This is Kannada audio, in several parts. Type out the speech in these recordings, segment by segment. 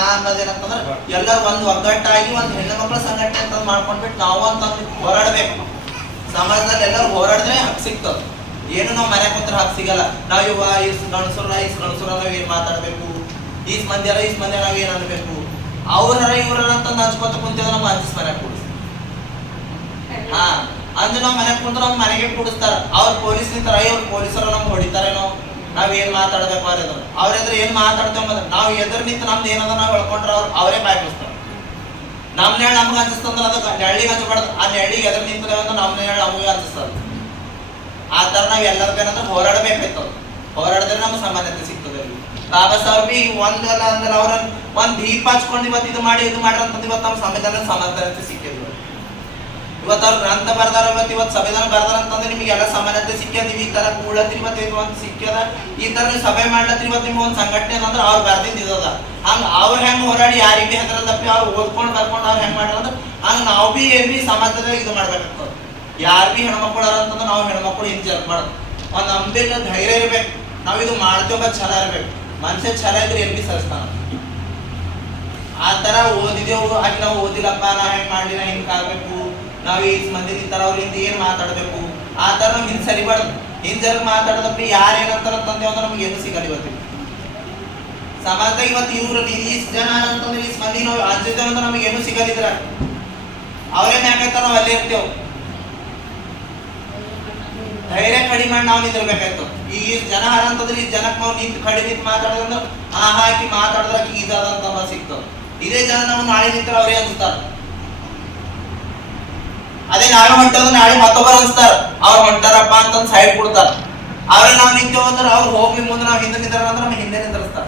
ನಾ ಅನ್ನೋದೇನಂತಂದ್ರೆ ಎಲ್ಲರೂ ಒಂದು ಒಗ್ಗಟ್ಟಾಗಿ ಒಂದು ಹೆಣ್ಣು ಮಕ್ಕಳ ಸಂಘಟನೆ ಅಂತ ಮಾಡ್ಕೊಂಡ್ಬಿಟ್ಟು ನಾವು ಅಂತ ಹೋರಾಡಬೇಕು. ಸಮಾಜದಲ್ಲಿ ಎಲ್ಲರೂ ಹೋರಾಡಿದ್ರೆ ಹಕ್ ಸಿಗ್ತದೆ. ಏನು ನಾವು ಮನೆ ಕುಂತ್ರೆ ಹಕ್ ಸಿಗಲ್ಲ. ನಾವು ಇವ ಇಸ್ ಗಣಸರ ಇಸ್ ನಾವ್ ಏನ್ ಮಾತಾಡ್ಬೇಕು? ಮಾತಾಡಬೇಕು ಈಸ್ ಅಲ್ಲ ಈಸ್ ಮಂದಿ ನಾವ್ ಏನ್ ಅನ್ಬೇಕು? ಅವ್ರ ಇವ್ರ ಅಂತ ಹಂಚ್ಕೊತ ಕುಂತೇವೆ ನಮ್ಗೆ ಅಜ್ಜಿಸ್ ಮನೆ ಕೂಡಿಸ್ ಹಾ, ಅಂದ್ರೆ ನಾವ್ ಮನೆ ಕುಂತ್ರ ಮನೆಗೆ ಕೂಡಿಸ್ತಾರ. ಅವ್ರ ಪೊಲೀಸ್ ನಿಂತಾರ ಅವ್ರ ಪೊಲೀಸರ ನಮ್ಗೆ ಹೊಡಿತಾರೇನೋ ನಾವ್ ಏನ್ ಮಾತಾಡ್ಬೇಕು ಅನ್ನೋದು. ಅವ್ರ ಎದುರು ಏನ್ ಮಾತಾಡ್ತೇವೆ ನಾವ್ ಎದುರು ನಿಂತು ನಮ್ದು ಏನದ ನಾವ್ ಹೇಳ್ಕೊಂಡ್ರ ಅವ್ರು ಅವರೇ ಬಾಯ್ ಬಿಡಿಸ್ತಾರ ನಮ್ ನಮ್ಗ ನಮ್ಗೆ ಅನ್ಸಿಸ್ತಂದ್ರ ಅದಕ್ಕೆ ನೆರಳಿಗೆ ಹಚ್ಚಬಾರ್ದು ಆ ನೆಳ್ಳಿ ಎದುರು ನಿಂತದೆ ಅಂದ್ರೆ ನಮ್ ನೆರಳು ನಮಗೆ ಅನ್ಸಿಸ್ತದ ಆ ತರ ನಾವ್ ಎಲ್ಲದಕ್ಕೇನಂದ್ರೆ ಹೋರಾಡ್ಬೇಕಾಯ್ತದ. ಹೋರಾಡಿದ್ರೆ ನಮ್ಗೆ ಸಮಾನತೆ ಸಿಗ್ತದೆ ಬಾಬಾ ಸಾಹೇಬ್ ಬಿ ಒಂದಲ್ಲ ಅಂದ್ರೆ ಅವ್ರ ಒಂದ್ ದೀಪ ಹಚ್ಕೊಂಡು ಇವತ್ತು ಇದು ಮಾಡಿ, ಇದು ಮಾಡ್ರಂತ ಇವತ್ತು ನಮ್ಮ ಸಂವಿಧಾನ ಸಮಾನತೆ ಸಿಕ್ಕಿದ್ರು ಇವತ್ತು ಅವ್ರು ಗ್ರಂಥ ಬರ್ದಾರ, ಇವತ್ತು ಇವತ್ತು ಸಂವಿಧಾನ ಬರ್ದಾರ ಅಂತಂದ್ರೆ ನಿಮಗೆ ಎಲ್ಲ ಸಮಾನತೆ ಸಿಕ್ಕ್ಯಾದ ನೀವು ಈ ತರ ಕೂಡತ್ರಿ ಮತ್ತೆ ಇದು ಒಂದು ಸಿಕ್ಕ್ಯದ ಈ ತರ ನೀವು ಸಭೆ ಮಾಡ್ಲತ್ರಿ ಇವತ್ತು ನಿಮ್ಗೆ ಒಂದು ಸಂಘಟನೆ ಅಂದ್ರೆ ಅವ್ರು ಬರ್ದಿದ್ದು ಇದದ ಹಂಗ ಅವ್ರು ಹೆಂಗ್ ಹೋರಾಡಿ ಯಾರಿಗೆ ಹತ್ರ ತಪ್ಪಿ ಅವ್ರು ಓದ್ಕೊಂಡು ಬರ್ಕೊಂಡು ಅವ್ರು ಹೆಂಗ್ ಮಾಡ್ಯಾರ ಅಂದ್ರೆ ಹಂಗ ನಾವು ಬಿ ಏನ್ ಬಿ ಇದು ಮಾಡ್ಬೇಕಾಗ್ತದ ಯಾರ್ ಬಿ ಹೆಣ್ಮಕ್ಳು ಅಂತಂದ್ರೆ ನಾವು ಹೆಣ್ಮಕ್ಳು ಹಿಂಗ್ ಮಾಡೋದು. ಒಂದ್ ನಮ್ದಿಲ್ಲ ಧೈರ್ಯ ಇರ್ಬೇಕು. ನಾವು ಇದು ಮಾಡ್ತೇವೆ ಛಲ ಇರ್ಬೇಕು. ಮನುಷ್ಯ ಛಲ ಇದ್ರೆ ಎಲ್ಲಿ ಸರಿಸ್ತಾನ. ಆ ತರ ಓದಿದೆವು ಆಗಿ ನಾವು ಓದಿಲ್ಲಪ್ಪ, ನಾ ಹೆಂಗ್ ಮಾಡ್ಲಿ, ನಾ ಹಿಂಗ್ ಆಗ್ಬೇಕು. ನಾವ್ ಈ ಮಂದಿ ನಿಂತಾರ ಅವ್ರಿಂದ ಏನ್ ಮಾತಾಡ್ಬೇಕು? ಆ ತರ ನಮ್ಗೆ ಹಿಂದ್ ಸರಿಬಾರ್ದು ಹಿಂದೆ ಮಾತಾಡದಪ್ಪ ಯಾರು ಏನಂತಾರ ಅಂತಂದೇವ್ ಅಂದ್ರೆ ನಮ್ಗೆ ಏನು ಸಿಗಲ್ಲ ಇವತ್ತು ಸಮಾಜದಾಗ ಇವತ್ತು ಇವ್ರು ಈ ಜನ ಅಂತಂದ್ರೆ ಈ ಮಂದಿ ನಾವು ಅಂಜಿದ್ದೇವೆ ಅಂದ್ರೆ ನಮಗೆ ಏನು ಸಿಗದಿದ್ರ. ಅವ್ರೇನ್ ಹೆಂಗೈತಾರ ನಾವ್ ಅಲ್ಲೇ ಇರ್ತೇವೆ. ಧೈರ್ಯ ಕಡಿಮೆ ಮಾಡಿ ನಾವು ನಿಂದಿರ್ಬೇಕಾಯ್ತು. ಈ ಜನ ಹರ ಈ ಜನಕ್ಕೆ ನಾವು ನಿಂತು ಕಡಿಮೆ ನಿಂತು ಮಾತಾಡೋದಂದ್ರೆ ಆ ಹಾಕಿ ಮಾತಾಡಿದ್ರೆ ಇದಾದಂತ ಸಿಗ್ತದ ಇದೇ ಜನ ನಾವು ನಾಳೆ ನಿಂತರ ಅವ್ರೇ ಅನ್ಸ್ತಾರ. ಅದೇ ನಾವೇ ಹೊಂಟೋದ್ರೆ ನಾಳೆ ಮತ್ತೊಬ್ಬರು ಅನ್ಸ್ತಾರ. ಅವ್ರು ಹೊಂಟಾರಪ್ಪ ಅಂತಂದ್ ಸೈಡ್ ಕೊಡ್ತಾರ. ಅವ್ರೇ ನಾವ್ ನಿಂತೇವ ಅಂದ್ರೆ ಅವ್ರು ಹೋಗಿ ಮುಂದೆ ನಾವ್ ಹಿಂದೆ ನಿಂತಾರ ಅಂದ್ರೆ ನಮ್ ಹಿಂದೆ ನಿಂದಿರ್ಸ್ತಾರ.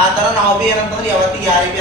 ಆ ತರ ನಾವು ಬಿ ಏನಂತಂದ್ರೆ ಯಾವತ್ತಿಗೆ ಯಾರಿಗೆ